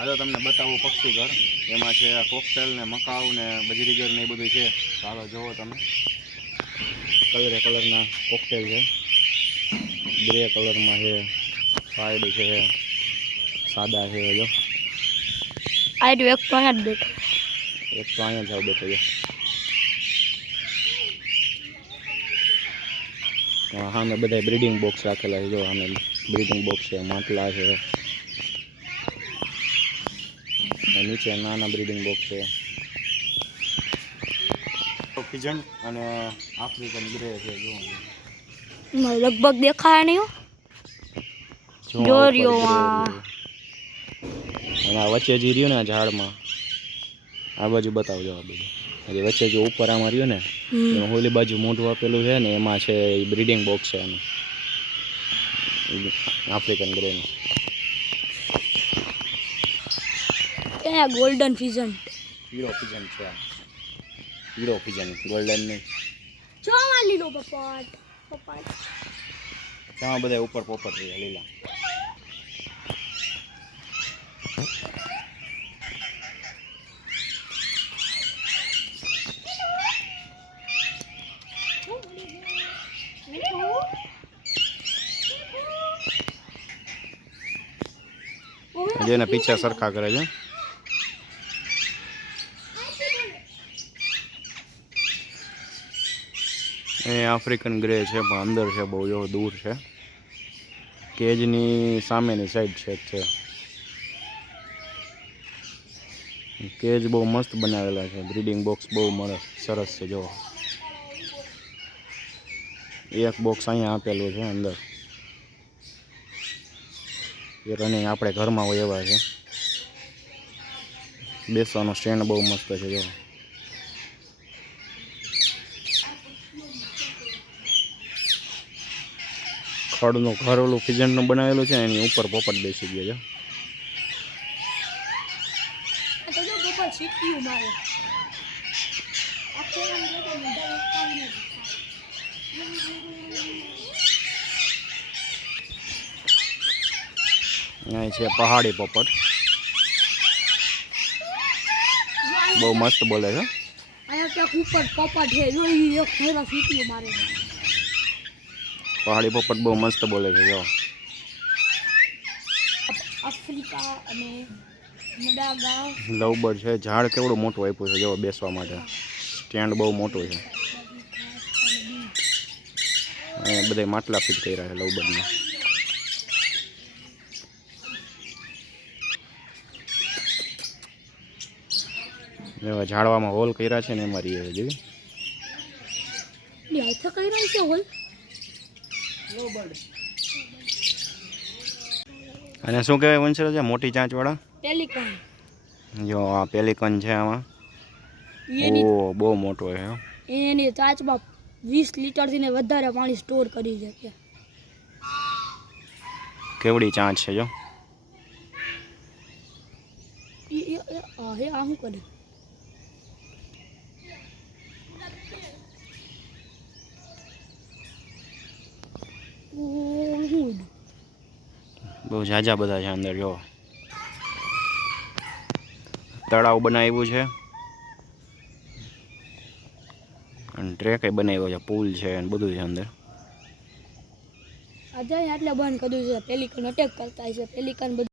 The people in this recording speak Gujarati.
હાલો તમને બતાવું પક્ષી ઘર એમાં છે કોકટેલ ને મકાઉ ને બજરીગર ને એ બધું છે. ચાલો જોવો તમે કલરે કલરના કોકટેલ છે, ગ્રે કલરમાં છે, વાઈડ છે, સાદા છે. જો આ એક તો અહીંયા જ બેઠો, એક તો અહીંયા જાવ બેઠો છે. સામે બધા બ્રીડિંગ બોક્સ રાખેલા છે. જો સામે બ્રીડિંગ બોક્સ છે, માટલા છે, નીચે નાના બ્રીડિંગ બોક્સ છે. પિજન અને આફ્રિકન ગ્રે છે. જો લગભગ દેખાય નહીં. જો રહ્યો અને વચ્ચે જે રહ્યું ને ઝાડમાં આ બાજુ બતાવજો. આ બધું હજી વચ્ચે જો ઉપર આમાં રહ્યું ને એમાં ઓલી બાજુ મોઢું આપેલું છે ને એમાં છે એ બ્રીડિંગ બોક્સ છે એનું આફ્રિકન ગ્રેનું. ગોલ્ડન ફિઝન, હીરો ફિઝન છે. હીરો ફિઝન ગોલ્ડન નહીં. જો આ લીલો પોપટ ત્યાં બધા ઉપર પોપટ રહ્યા લીલા. જેને પીછા સરખા કરે છે. એ આફ્રિકન ગ્રે છે પણ અંદર છે બહુ જો દૂર છે. કેજની સામેની સાઈડ છે. કેજ બહુ મસ્ત બનાવેલા છે. બ્રીડિંગ બોક્સ બહુ સરસ છે. જો એક બોક્સ અહીંયા આપેલું છે અંદર. એ રનિંગ આપણે ઘરમાં હોય એવા છે. બેસવાનો સ્ટેન્ડ બહુ મસ્ત છે. જો ખડનું ઘર ઓલું ફિઝનનું બનાવેલું છે એની ઉપર પોપટ બેસી ગયો છે. અહીં છે પહાડી પોપટ, બહુ મસ્ત બોલે છે. પહાડી પોપટ બહુ મસ્ત બોલે છે. જો આફ્રિકા અને મડાગાર લવબર્ડ છે. ઝાડ કેવડું મોટું આપ્યું છે જો બેસવા માટે. સ્ટેન્ડ બહુ મોટું છે. અહીંયા બધા માટલા ફિટ કર્યા છે લવબર્ડને. એવા ઝાડવામાં હોલ કર્યા છે ને એમાં રહીએ છે. અને શું કહેવાય વંશરજ છે મોટી ચાંચ વાળા? પેલિકન. જો આ પેલિકન છે આમાં. ઓ બહુ મોટો છે. એની ચાંચમાં 20 લીટરથી ને વધારે પાણી સ્ટોર કરી શકે. કેવડી ચાંચ છે જો. આમ કરે બહુ ઝાઝા બધા છે અંદર. જો તળાવ બનાવ્યું છે અને ટ્રેક બનાવ્યો છે, પુલ છે અને બધું છે અંદર. આજે એટલે બંધ કર્યું છે. પેલિકન અટેક કરતા છે. પેલિકન